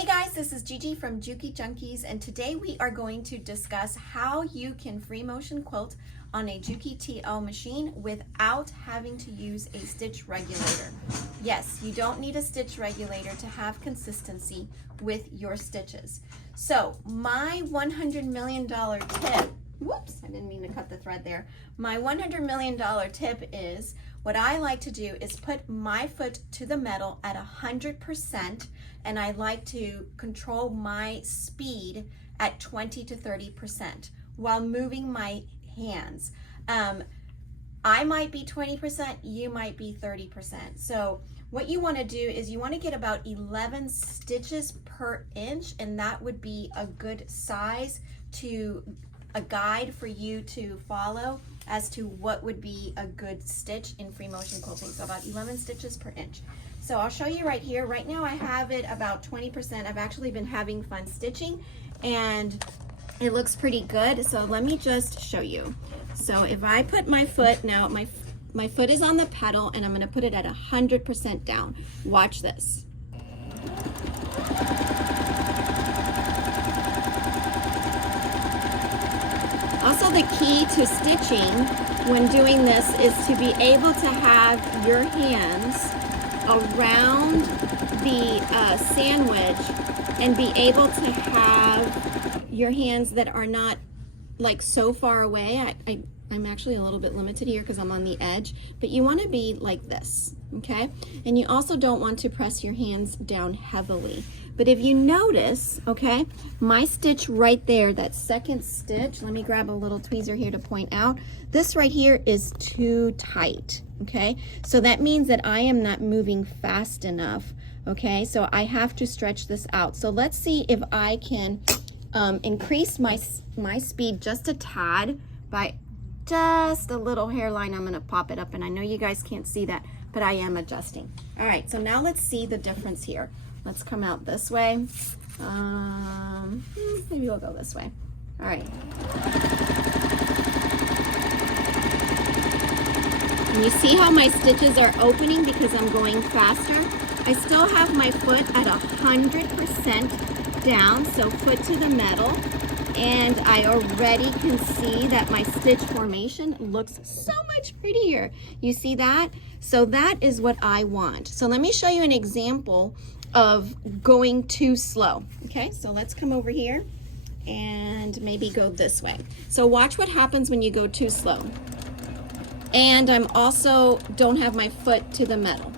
Hey guys, this is Gigi from Juki Junkies, and today we are going to discuss how you can free motion quilt on a Juki TL machine without having to use a stitch regulator. Yes, you don't need a stitch regulator to have consistency with your stitches. So my $100 million tip, whoops, I didn't mean to cut the thread there. My $100 million tip is, what I like to do is put my foot to the metal at 100%, and I like to control my speed at 20 to 30% while moving my hands. I might be 20%, you might be 30%. So what you want to do is you want to get about 11 stitches per inch, and that would be a good size to a guide for you to follow as to what would be a good stitch in free motion quilting. So about 11 stitches per inch. So I'll show you right here. Right now I have it about 20%. I've actually been having fun stitching and it looks pretty good. So let me just show you. So if I put my foot, now my foot is on the pedal and I'm going to put it at 100% down. Watch this. Also, the key to stitching when doing this is to be able to have your hands around the sandwich and be able to have your hands that are not like so far away. I'm actually a little bit limited here because I'm on the edge, but you want to be like this, okay? And you also don't want to press your hands down heavily. But if you notice, okay, my stitch right there, that second stitch, let me grab a little tweezer here to point out, this right here is too tight, okay? So that means that I am not moving fast enough, okay? So I have to stretch this out. So let's see if I can increase my speed just a tad by just a little hairline. I'm gonna pop it up, and I know you guys can't see that, but I am adjusting. All right, so now let's see the difference here. Let's come out this way. Maybe we'll go this way. All right. And you see how my stitches are opening because I'm going faster? I still have my foot at 100% down, so foot to the metal. And I already can see that my stitch formation looks so much prettier. You see that? So that is what I want. So let me show you an example of going too slow. Okay, so let's come over here and maybe go this way. So watch what happens when you go too slow. And I'm also don't have my foot to the metal.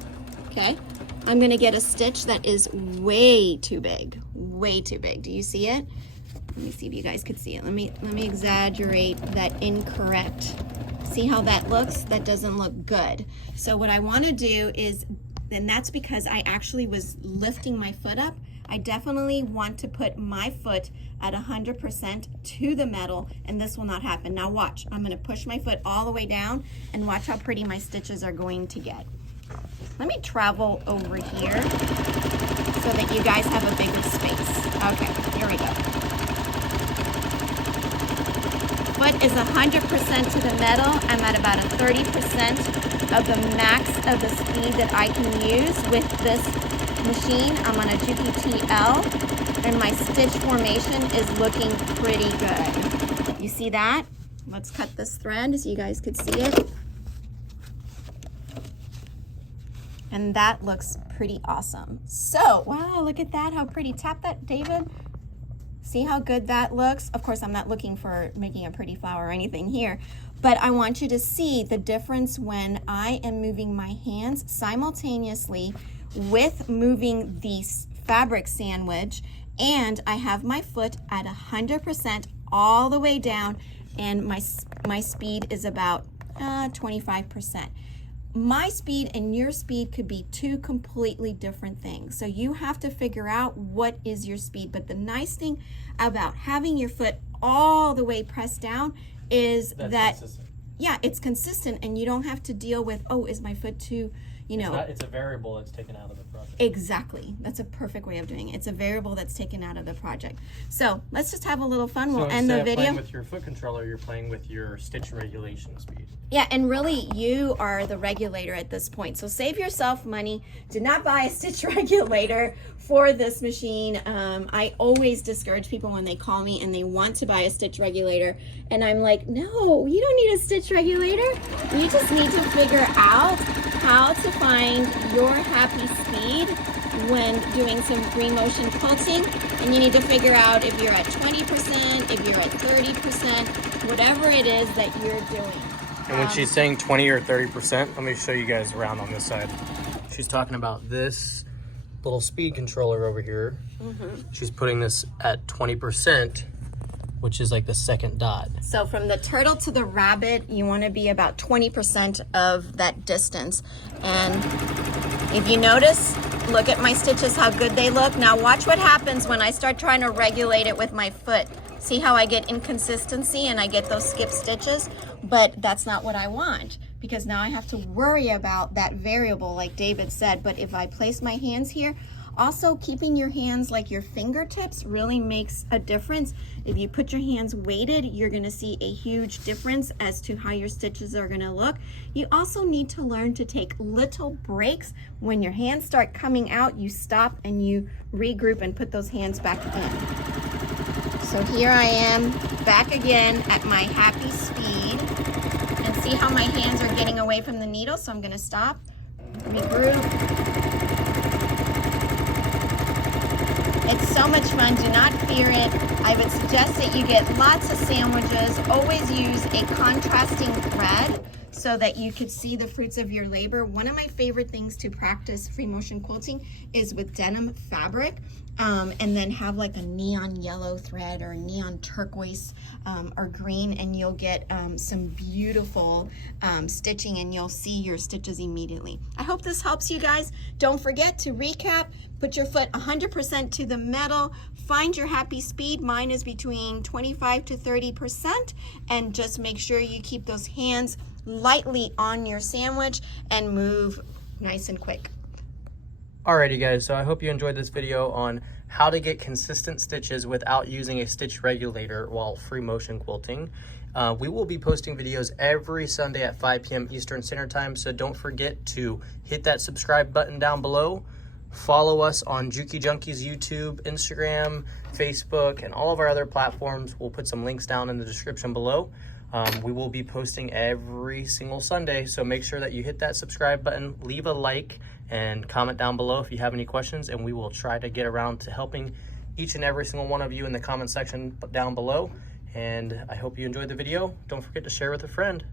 Okay, I'm gonna get a stitch that is way too big, way too big. Do you see it? Let me see if you guys could see it. Let me exaggerate that incorrect. See how that looks? That doesn't look good. So what I want to do is, and that's because I actually was lifting my foot up. I definitely want to put my foot at 100% to the metal, and this will not happen. Now watch, I'm going to push my foot all the way down and watch how pretty my stitches are going to get. Let me travel over here so that you guys have a bigger space. Okay, here we go. Foot is 100% to the metal. I'm at about a 30% of the max of the speed that I can use with this machine. I'm on a Juki TL, and my stitch formation is looking pretty good. You see that? Let's cut this thread so you guys could see it. And that looks pretty awesome. So, wow, look at that, how pretty. Tap that, David. See how good that looks? Of course, I'm not looking for making a pretty flower or anything here, but I want you to see the difference when I am moving my hands simultaneously with moving the fabric sandwich, and I have my foot at 100% all the way down, and my speed is about 25%. My speed and your speed could be two completely different things. So you have to figure out what is your speed. But the nice thing about having your foot all the way pressed down is that, yeah, it's consistent, and you don't have to deal with, oh, is my foot too, you know. It's a variable that's taken out of the project. Exactly. That's a perfect way of doing it. It's a variable that's taken out of the project. So let's just have a little fun. We'll end the video. Playing with your foot controller, you're playing with your stitch regulation speed. Yeah, and really you are the regulator at this point. So save yourself money. Do not buy a stitch regulator for this machine. I always discourage people when they call me and they want to buy a stitch regulator. And I'm like, no, you don't need a stitch regulator. You just need to figure out how to find your happy speed when doing some free motion quilting. And you need to figure out if you're at 20%, if you're at 30%, whatever it is that you're doing. And when she's saying 20 or 30%, let me show you guys around on this side. She's talking about this little speed controller over here. She's putting this at 20%, which is like the second dot. So from the turtle to the rabbit, you want to be about 20% of that distance. And if you notice, look at my stitches, how good they look. Now watch what happens when I start trying to regulate it with my foot. See how I get inconsistency and I get those skip stitches? But that's not what I want, because now I have to worry about that variable like David said. But if I place my hands here, also keeping your hands like your fingertips really makes a difference. If you put your hands weighted, you're gonna see a huge difference as to how your stitches are gonna look. You also need to learn to take little breaks. When your hands start coming out, you stop and you regroup and put those hands back in. So here I am back again at my happy speed, and see how my hands are getting away from the needle. So I'm gonna stop, regroup. It's so much fun, do not fear it. I would suggest that you get lots of sandwiches. Always use a contrasting thread so that you could see the fruits of your labor. One of my favorite things to practice free motion quilting is with denim fabric, and then have like a neon yellow thread or neon turquoise or green, and you'll get some beautiful stitching, and you'll see your stitches immediately. I hope this helps you guys. Don't forget to recap, put your foot 100% to the metal, find your happy speed. Mine is between 25 to 30%, and just make sure you keep those hands lightly on your sandwich and move nice and quick. Alrighty guys, so I hope you enjoyed this video on how to get consistent stitches without using a stitch regulator while free motion quilting. We will be posting videos every Sunday at 5 p.m. Eastern Standard Time, so don't forget to hit that subscribe button down below. Follow us on Juki Junkies YouTube, Instagram, Facebook, and all of our other platforms. We'll put some links down in the description below. We will be posting every single Sunday, so make sure that you hit that subscribe button, leave a like, and comment down below if you have any questions, and we will try to get around to helping each and every single one of you in the comment section down below. And I hope you enjoyed the video. Don't forget to share with a friend.